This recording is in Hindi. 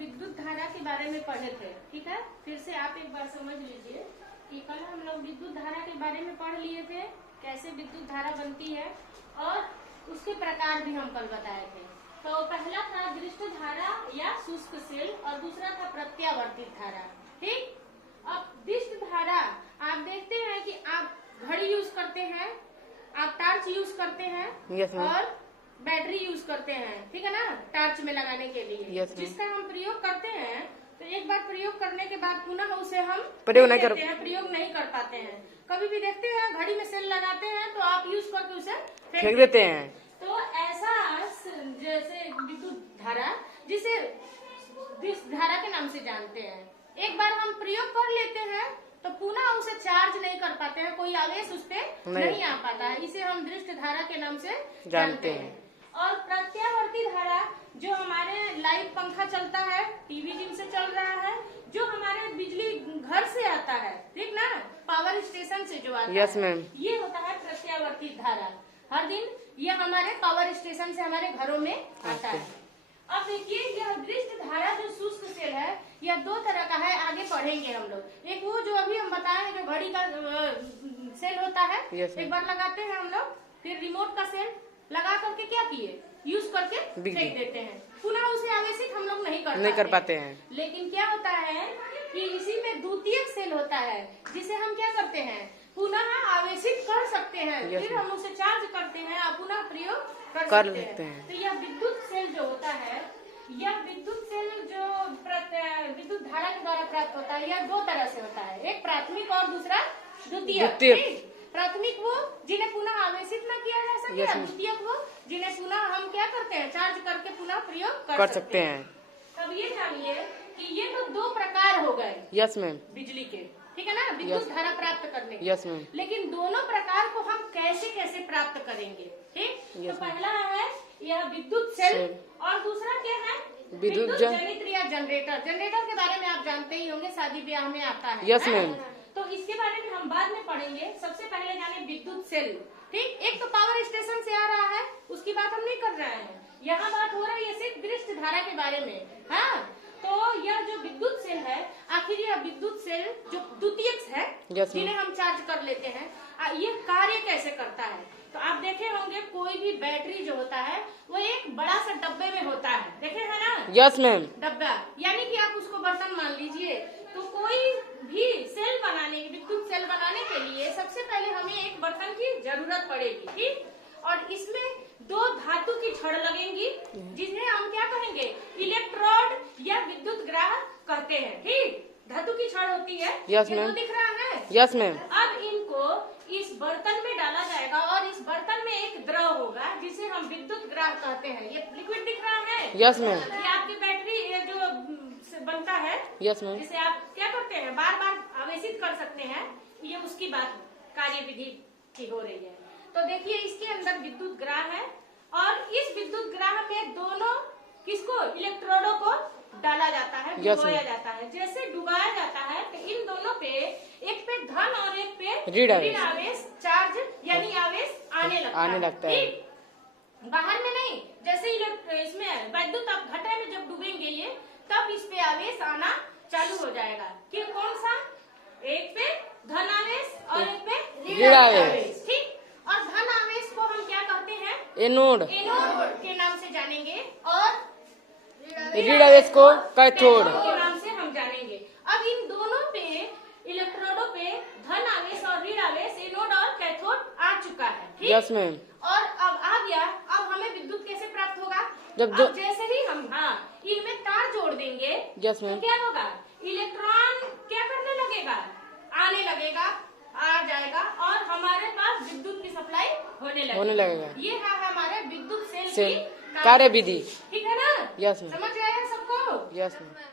विद्युत धारा के बारे में पढ़े थे, ठीक है। फिर से आप एक बार समझ लीजिए कि कल हम लोग विद्युत धारा के बारे में पढ़ लिए थे, कैसे विद्युत धारा बनती है और उसके प्रकार भी हम कल बताए थे। तो पहला था दृष्ट धारा या शुष्क सेल और दूसरा था प्रत्यावर्तित धारा, ठीक। अब दृष्ट धारा आप देखते हैं कि आप घड़ी यूज करते हैं, आप टार्च यूज करते हैं और बैटरी यूज करते हैं, ठीक है ना, टार्च में लगाने के लिए। जिसका हम प्रयोग करते हैं तो एक बार प्रयोग करने के बाद पुनः उसे हम प्रयोग नहीं कर पाते हैं। कभी भी देखते हैं घड़ी में सेल लगाते हैं तो आप यूज करके उसे फेंक देते हैं। तो ऐसा जैसे विद्युत धारा, जिसे धारा के नाम से जानते हैं, एक बार हम प्रयोग कर लेते हैं तो पुनः उसे चार्ज नहीं कर पाते हैं, कोई आवेश उस पे नहीं आ पाता है। इसे हम दृष्ट धारा के नाम से जानते हैं। और प्रत्यावर्ती धारा जो हमारे लाइट पंखा चलता है, टीवी जिनसे चल रहा है, जो हमारे बिजली घर से आता है, ठीक ना, पावर स्टेशन से जो आता है, ये होता है प्रत्यावर्ती धारा। हर दिन ये हमारे पावर स्टेशन से हमारे घरों में आता है। अब देखिए यह दृष्ट धारा जो शुष्क सेल है, यह दो तरह का है, आगे पढ़ेंगे हम लोग। एक वो जो अभी हम बताए जो घड़ी का सेल होता है, एक बार लगाते हैं हम लोग, फिर रिमोट का सेल लगा करके क्या किए, यूज करके फेंक देते हैं, पुनः उसे आवेशित हम लोग नहीं कर पाते हैं। लेकिन क्या होता है कि इसी में द्वितीयक सेल होता है, जिसे हम क्या करते हैं, पुनः आवेशित कर सकते हैं, फिर हम उसे चार्ज करते हैं और पुनः प्रयोग कर सकते हैं। तो यह विद्युत सेल जो होता है, यह विद्युत सेल जो विद्युत धारा के द्वारा प्राप्त होता है, यह दो तरह से होता है, एक प्राथमिक और दूसरा द्वितीयक। प्राथमिक वो जिन्हें पुनः आवेशित न किया जा सके, द्वितीयक वो जिन्हें पुनः हम क्या करते हैं, चार्ज करके पुनः प्रयोग कर सकते हैं। तब ये जानिए कि ये तो दो प्रकार हो गए बिजली के, ठीक है ना, विद्युत धारा प्राप्त करने के। लेकिन दोनों प्रकार को हम कैसे कैसे प्राप्त करेंगे, ठीक। तो पहला है यह विद्युत सेल और दूसरा क्या है, विद्युत जनित्र या जनरेटर। जनरेटर के बारे में आप जानते ही होंगे, शादी ब्याह में आता है। तो इसके बारे में हम बाद में पढ़ेंगे। सबसे पहले जाने विद्युत सेल, ठीक। एक तो पावर स्टेशन से आ रहा है, उसकी बात हम नहीं कर रहे हैं, यहाँ बात हो रही है सिर्फ दृष्ट धारा के बारे में। हाँ, तो यह जो विद्युत सेल है, आखिर यह विद्युत सेल जो द्वितीयक है, जिन्हें हम चार्ज कर लेते हैं, ये कार्य कैसे करता है। तो आप देखे होंगे कोई भी बैटरी जो होता है वो एक बड़ा सा डब्बे में होता है, देखे है ना। Yes ma'am. डब्बा यानी कि आप उसको बर्तन मान लीजिए। तो कोई भी सेल बनाने, विद्युत सेल बनाने के लिए सबसे पहले हमें एक बर्तन की जरूरत पड़ेगी, ठीक। और इसमें दो धातु की छड़ लगेंगी, जिन्हें हम क्या कहेंगे, इलेक्ट्रोड या विद्युत ग्राहक कहते हैं, ठीक। धातु की छड़ होती है, यस मैम, दिख रहा है। Yes ma'am. अब इनको इस बर्तन में डाला जाएगा और इस बर्तन में एक द्रव होगा जिसे हम विद्युत ग्राहक कहते हैं। ये लिक्विड दिख रहा है, यस मैम। ये आपकी बैटरी जो बनता है, यस मैम, जिसे आप क्या करते हैं, बार बार आवेशित कर सकते हैं, ये उसकी बात कार्य विधि की हो रही है। तो देखिए इसके अंदर विद्युत ग्राह है और इस विद्युत ग्राह में दोनों किसको, इलेक्ट्रोडों को डाला जाता है, डुबाया जाता है। जैसे डुबाया जाता है तो इन दोनों पे, एक पे धन और एक पे ऋण आवेश, चार्ज यानी आवेश आने लगता है। बाहर में नहीं, जैसे इसमें विद्युत घटे में जब डूबेंगे ये, तब इस पे आवेश आना चालू हो जाएगा। कि कौन सा, एक पे धन आवेश और एक पे ऋण आवेश, ठीक। और धन आवेश को हम क्या कहते हैं, एनोड के नाम से जानेंगे और ऋण आवेश को कैथोड के नाम से हम जानेंगे। अब इन दोनों पे इलेक्ट्रोडों पे धन आवेश और ऋण आवेश, एनोड और कैथोड आ चुका है, ठीक। Yes ma'am. और अब आ गया, अब हमें विद्युत कैसे प्राप्त होगा, जब जैसे ही हम इनमें तार जोड़ देंगे, यस मैम, तो क्या होगा, इलेक्ट्रॉन क्या करने लगेगा, आने लगेगा, आ जाएगा और हमारे पास विद्युत की सप्लाई होने लगेगा। ये है हमारे विद्युत सेल की कार्य विधि, ठीक है ना। Yes ma'am. समझ आया सबको। Yes ma'am.